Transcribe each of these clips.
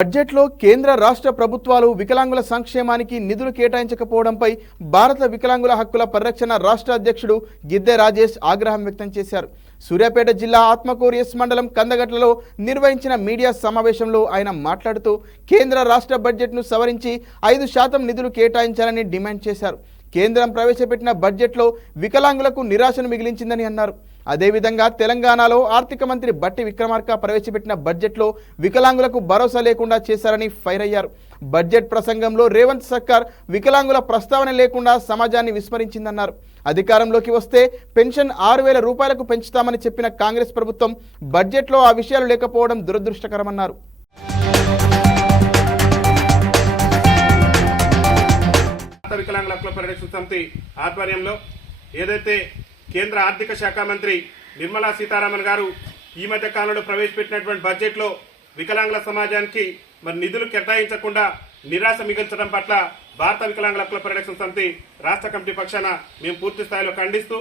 బడ్జెట్లో కేంద్ర రాష్ట్ర ప్రభుత్వాలు వికలాంగుల సంక్షేమానికి నిధులు కేటాయించకపోవడంపై భారత వికలాంగుల హక్కుల పరిరక్షణ రాష్ట్ర అధ్యక్షుడు గిద్దె రాజేష్ ఆగ్రహం వ్యక్తం చేశారు. సూర్యాపేట జిల్లా ఆత్మకూరు ఎస్ మండలం కందగట్లలో నిర్వహించిన మీడియా సమావేశంలో ఆయన మాట్లాడుతూ కేంద్ర రాష్ట్ర బడ్జెట్ను సవరించి 5% నిధులు కేటాయించాలని డిమాండ్ చేశారు. కేంద్రం ప్రవేశపెట్టిన బడ్జెట్లో వికలాంగులకు నిరాశను మిగిలించిందని అన్నారు. అదేవిధంగా తెలంగాణలో ఆర్థిక మంత్రి బట్టి విక్రమార్క ప్రవేశపెట్టిన బడ్జెట్లో వికలాంగులకు భరోసా లేకుండా చేశారని ఫైర్ అయ్యారు. బడ్జెట్ ప్రసంగంలో రేవంత్ సర్కార్ వికలాంగుల ప్రస్తావన లేకుండా సమాజాన్ని విస్మరించిందన్నారు. అధికారంలోకి వస్తే పెన్షన్ 6,000 రూపాయలకు పెంచుతామని చెప్పిన కాంగ్రెస్ ప్రభుత్వం బడ్జెట్లో ఆ విషయాలు లేకపోవడం దురదృష్టకరమన్నారు. వికలాంగుల హక్కుల పరిరక్షణ సమితి ఆధ్వర్యంలో ఏదైతే కేంద్ర ఆర్థిక శాఖ మంత్రి నిర్మలా సీతారామన్ గారు ఈ మధ్య కాలంలో ప్రవేశపెట్టినటువంటి బడ్జెట్లో వికలాంగుల సమాజానికి నిధులు కేటాయించకుండా నిరాశ మిగిల్చడం పట్ల భారత వికలాంగుల హక్కుల పరిరక్షణ సమితి రాష్ట్ర కమిటీ పక్షాన మేము పూర్తి స్థాయిలో ఖండిస్తూ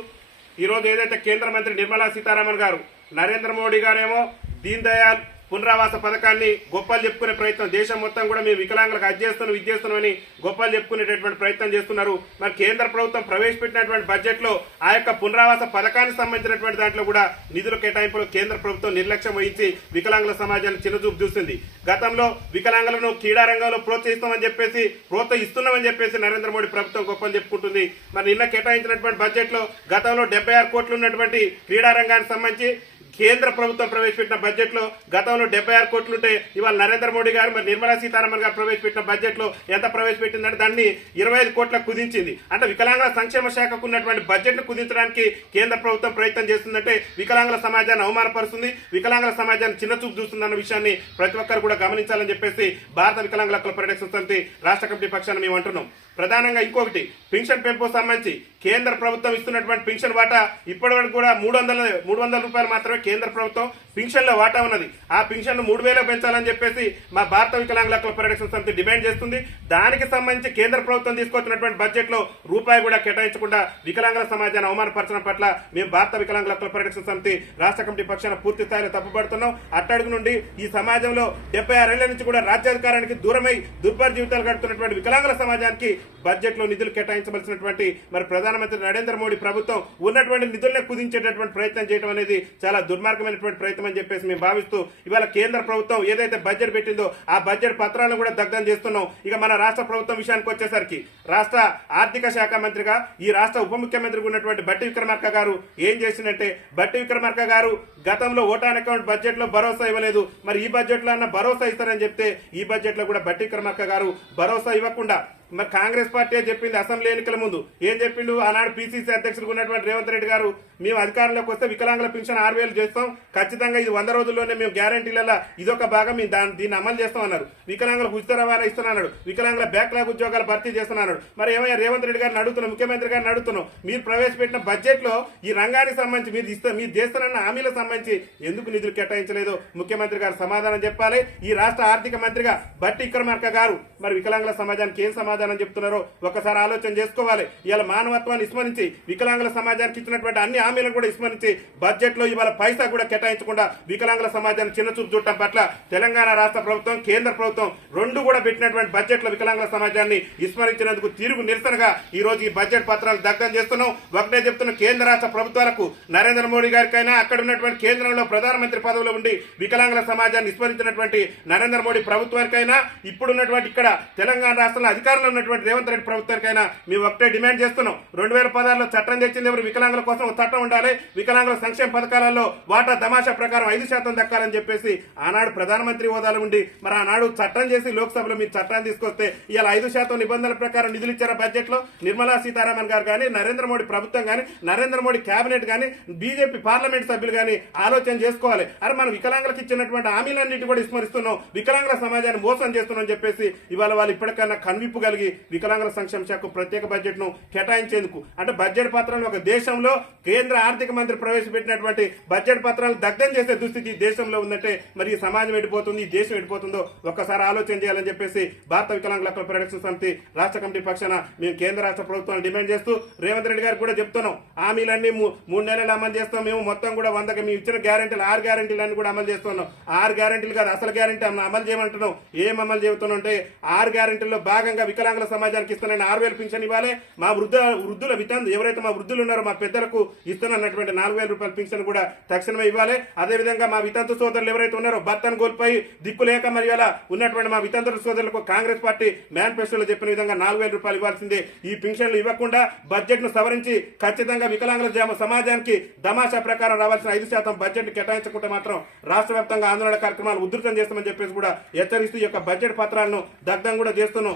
ఈరోజు ఏదైతే కేంద్ర మంత్రి నిర్మలా సీతారామన్ గారు నరేంద్ర మోడీ గారేమో దీన్ దయాళ్ పునరావాస పథకాన్ని గొప్పలు చెప్పుకునే ప్రయత్నం, దేశం మొత్తం కూడా మేము వికలాంగులకు అది చేస్తున్నాం ఇది చేస్తున్నామని గొప్పలు చెప్పుకునేటటువంటి ప్రయత్నం చేస్తున్నారు. మరి కేంద్ర ప్రభుత్వం ప్రవేశపెట్టినటువంటి బడ్జెట్ లో ఆ యొక్క పునరావాస పథకానికి సంబంధించినటువంటి దాంట్లో కూడా నిధుల కేటాయింపులో కేంద్ర ప్రభుత్వం నిర్లక్ష్యం వహించి వికలాంగుల సమాజాన్ని చిన్నచూపు చూస్తుంది. గతంలో వికలాంగులను క్రీడా రంగంలో ప్రోత్సహిస్తున్నామని చెప్పేసి నరేంద్ర మోడీ ప్రభుత్వం గొప్పలు చెప్పుకుంటుంది. మరి నిన్న కేటాయించినటువంటి బడ్జెట్ లో గతంలో 76 కోట్లు ఉన్నటువంటి క్రీడా రంగానికి సంబంధించి కేంద్ర ప్రభుత్వం ప్రవేశపెట్టిన బడ్జెట్ లో గతంలో 76 కోట్లుంటే ఇవాళ నరేంద్ర మోడీ గారు మరి నిర్మలా సీతారామన్ గారు ప్రవేశపెట్టిన బడ్జెట్ లో ఎంత ప్రవేశపెట్టిందంటే దాన్ని 25 కోట్లకు కుదించింది. అంటే వికలాంగుల సంక్షేమ శాఖకు ఉన్నటువంటి బడ్జెట్ ను కుదించడానికి కేంద్ర ప్రభుత్వం ప్రయత్నం చేస్తుందంటే వికలాంగుల సమాజాన్ని అవమానపరుస్తుంది, వికలాంగుల సమాజాన్ని చిన్నచూపు చూస్తుందన్న విషయాన్ని ప్రతి ఒక్కరు కూడా గమనించాలని చెప్పేసి భారత వికలాంగుల హక్కుల పరిరక్షణ సమితి రాష్ట్ర కమిటీ పక్షాన మేము అంటున్నాం. ప్రధానంగా ఇంకొకటి పెన్షన్ పెంపు సంబంధించి కేంద్ర ప్రభుత్వం ఇస్తున్నటువంటి పెన్షన్ వాటా ఇప్పటి వరకు కూడా 300 రూపాయలు మాత్రమే కేంద్ర ప్రభుత్వం పెన్షన్ లో వాటా ఉన్నది. ఆ పెన్షన్ 3,000 పెంచాలని చెప్పేసి మా భారత వికలాంగుల హక్కుల పరిరక్షణ సమితి డిమాండ్ చేస్తుంది. దానికి సంబంధించి కేంద్ర ప్రభుత్వం తీసుకొచ్చినటువంటి బడ్జెట్ లో రూపాయి కూడా కేటాయించకుండా వికలాంగుల సమాజాన్ని అవమానపరచడం పట్ల మేము భారత వికలాంగుల హక్కుల పరిరక్షణ సమితి రాష్ట్ర కమిటీ పక్షాన పూర్తి స్థాయిలో తప్పుపడుతున్నాం. అట్టడుగు నుండి ఈ సమాజంలో 76 ఏళ్ల నుంచి కూడా రాజ్యాధికారానికి దూరమై దుర్భర జీవితాలు గడుపుతున్నటువంటి వికలాంగుల సమాజానికి బడ్జెట్ లో నిధులు కేటాయించవలసినటువంటి మరి ప్రధానమంత్రి నరేంద్ర మోడీ ప్రభుత్వం ఉన్నటువంటి నిధులనే కుదించేటటువంటి ప్రయత్నం చేయడం అనేది చాలా దుర్మార్గమైనటువంటి ప్రయత్నం అని చెప్పేసి మేము భావిస్తూ ఇవాళ కేంద్ర ప్రభుత్వం ఏదైతే బడ్జెట్ పెట్టిందో ఆ బడ్జెట్ పత్రాలను కూడా దగ్ధం చేస్తున్నాం. ఇక మన రాష్ట్ర ప్రభుత్వం విషయానికి వచ్చేసరికి రాష్ట్ర ఆర్థిక శాఖ మంత్రిగా ఈ రాష్ట్ర ఉప ముఖ్యమంత్రిగా ఉన్నటువంటి బట్టి విక్రమార్క గారు ఏం చేసిందంటే బట్టి విక్రమార్క గారు గతంలో ఓటాన్ అకౌంట్ బడ్జెట్ లో భరోసా ఇవ్వలేదు. మరి ఈ బడ్జెట్ లో అన్న భరోసా ఇస్తారని చెప్తే ఈ బడ్జెట్ లో కూడా బట్టి విక్రమార్క గారు భరోసా ఇవ్వకుండా మరి కాంగ్రెస్ పార్టీ చెప్పింది అసెంబ్లీ ఎన్నికల ముందు ఏం చెప్పిండు, ఆనాడు పిసిసి అధ్యక్షుడు ఉన్నటువంటి రేవంత్ రెడ్డి గారు మేము అధికారంలోకి వస్తే వికలాంగుల పెన్షన్ 6,000 చేస్తాం, ఖచ్చితంగా ఇది 100 రోజుల్లోనే మేము గ్యారంటీలలో ఇదొక భాగం మేము దీన్ని అమలు చేస్తాం అన్నారు. వికలాంగులకు ఉచిత రవాణా ఇస్తున్నాడు, వికలాంగుల బ్యాక్లాగ్ ఉద్యోగాలు భర్తీ చేస్తున్నాడు. మరి ఏమయ్యా రేవంత్ రెడ్డి గారిని అడుగుతున్నాం, ముఖ్యమంత్రి గారిని అడుగుతున్నాం, మీరు ప్రవేశపెట్టిన బడ్జెట్ లో ఈ రంగానికి సంబంధించి మీరు చేస్తానన్న హామీలకు సంబంధించి ఎందుకు నిధులు కేటాయించలేదు ముఖ్యమంత్రి గారు సమాధానం చెప్పాలి. ఈ రాష్ట్ర ఆర్థిక మంత్రిగా బట్టి విక్రమార్క గారు మరి వికలాంగుల సమాజానికి ఏం సమాధానం చెప్తున్నారో ఒకసారి ఆలోచన చేసుకోవాలి. ఇవాళ మానవత్వాన్ని విస్మరించి వికలాంగుల సమాజానికి ఇచ్చినటువంటి అన్ని హామీలను కూడా విస్మరించి బడ్జెట్ లో ఇవాళ పైసా కూడా కేటాయించకుండా వికలాంగుల సమాజాన్ని చిన్నచూపు చూడటం పట్ల తెలంగాణ రాష్ట్ర ప్రభుత్వం కేంద్ర ప్రభుత్వం రెండు కూడా పెట్టినటువంటి బడ్జెట్ లో వికలాంగుల సమాజాన్ని విస్మరించినందుకు తిరుగు నిరసనగా ఈ రోజు ఈ బడ్జెట్ పత్రాలు దగ్ధం చేస్తున్నాం. ఒకటే చెప్తున్న కేంద్ర రాష్ట్ర ప్రభుత్వాలకు నరేంద్ర మోడీ గారికైనా అక్కడ ఉన్నటువంటి కేంద్రంలో ప్రధానమంత్రి పదవిలో ఉండి వికలాంగుల సమాజాన్ని విస్మరించినటువంటి నరేంద్ర మోడీ ప్రభుత్వానికైనా ఇప్పుడున్నటువంటి ఇక్కడ తెలంగాణ రాష్ట్రంలో అధికారంలో ఉన్నటువంటి రేవంత్ రెడ్డి ప్రభుత్వానికైనా మేము ఒకటే డిమాండ్ చేస్తున్నాం. 2016లో చట్టం తెచ్చింది ఎవరు, వికలాంగుల కోసం ఒక చట్టం ఉండాలి, వికలాంగుల సంక్షేమ పథకాలలో వాటా తమాషా ప్రకారం 5% దక్కాలని చెప్పేసి ఆనాడు ప్రధానమంత్రి హోదాలో ఉండి మరి ఆనాడు చట్టం చేసి లోక్సభలో మీరు చట్టాన్ని తీసుకొస్తే ఇలా 5% నిబంధనల ప్రకారం నిధులు ఇచ్చారా బడ్జెట్ లో? నిర్మలా సీతారామన్ గారు కానీ నరేంద్ర మోడీ ప్రభుత్వం కానీ నరేంద్ర మోడీ కేబినెట్ కానీ బీజేపీ పార్లమెంట్ సభ్యులు కానీ ఆలోచన చేసుకోవాలి. అరే మనం వికలాంగులకు ఇచ్చినటువంటి హామీలన్నింటి కూడా విస్మరిస్తున్నాం, వికలాంగుల సమాజాన్ని మోసం చేస్తున్నాం చెప్పేసి ఇవాళ వాళ్ళు ఇప్పటికన్నా కన్విప్పు కలిగి కలిగి వికలాంగుల సంక్షేమ శాఖకు ప్రత్యేక బడ్జెట్ ను కేటాయించేందుకు అంటే బడ్జెట్ పత్రాలను ఒక దేశంలో కేంద్ర ఆర్థిక మంత్రి ప్రవేశపెట్టినటువంటి బడ్జెట్ పత్రాలను దగ్ధం చేసే దుస్థితి ఈ దేశంలో ఉందంటే మరి ఈ సమాజం ఎడిపోతుంది, ఈ దేశం ఎడిపోతుందో ఒక్కసారి ఆలోచన చేయాలని చెప్పేసి భారత వికలాంగుల హక్కుల పరిరక్షణ సమితి రాష్ట్ర కమిటీ పక్షాన మేము కేంద్ర రాష్ట్ర ప్రభుత్వాన్ని డిమాండ్ చేస్తూ రేవంత్ రెడ్డి గారికి కూడా చెప్తున్నాం. హామీలన్నీ 3 నెలలు అమలు చేస్తాం, మేము మొత్తం కూడా 100కి మేము ఇచ్చిన గ్యారెంటీలు 6 గ్యారెంటీలన్నీ కూడా అమలు చేస్తున్నాం. 6 గ్యారెంటీలు కాదు, అసలు గ్యారెంటీ అమలు చేయమంటున్నాం. ఏం అమలు చేస్తున్నాం అంటే 6 గ్యారెంటీల్లో భాగంగా వికలాంగుల సమాజానికి ఇస్తున్న 6,000 పింఛన్ ఇవ్వాలి. మా వృద్ధుల ఎవరైతే మా వృద్ధులు ఉన్నారో మా పెద్దలకు ఇస్తున్నటువంటి 4,000 రూపాయల పింఛన్ కూడా తక్షణమే ఇవ్వాలి. అదేవిధంగా మా వితంతు సోదరులు ఎవరైతే ఉన్నారో భర్తను కోల్పోయి దిక్కులేక మరి అలా ఉన్నటువంటి మా వితంతు సోదరులకు కాంగ్రెస్ పార్టీ మేనిఫెస్టోలో చెప్పిన విధంగా 4,000 రూపాయలు ఇవ్వాల్సిందే. ఈ పింఛన్లు ఇవ్వకుండా బడ్జెట్ ను సవరించి ఖచ్చితంగా వికలాంగుల సమాజానికి దమాషా ప్రకారం రావాల్సిన 5% బడ్జెట్ కేటాయించకుంటే మాత్రం రాష్ట్ర వ్యాప్తంగా ఆందోళన కార్యక్రమాలు ఉధృతం చేస్తామని చెప్పేసి కూడా హెచ్చరిస్తూ ఈ యొక్క బడ్జెట్ పత్రాలను దగ్ధం కూడా చేస్తున్నాం.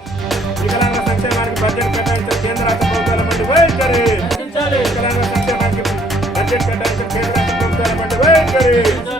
వికలాంగుల సంక్షేమానికి బడ్జెట్ కేటాయించిన కేంద్ర రాష్ట్ర ప్రభుత్వాల మండి వైఖరి, వికలాంగుల సంక్షేమానికి బడ్జెట్ కేటాయించిన కేంద్ర రాష్ట్ర ప్రభుత్వాల మండి వైఖరి.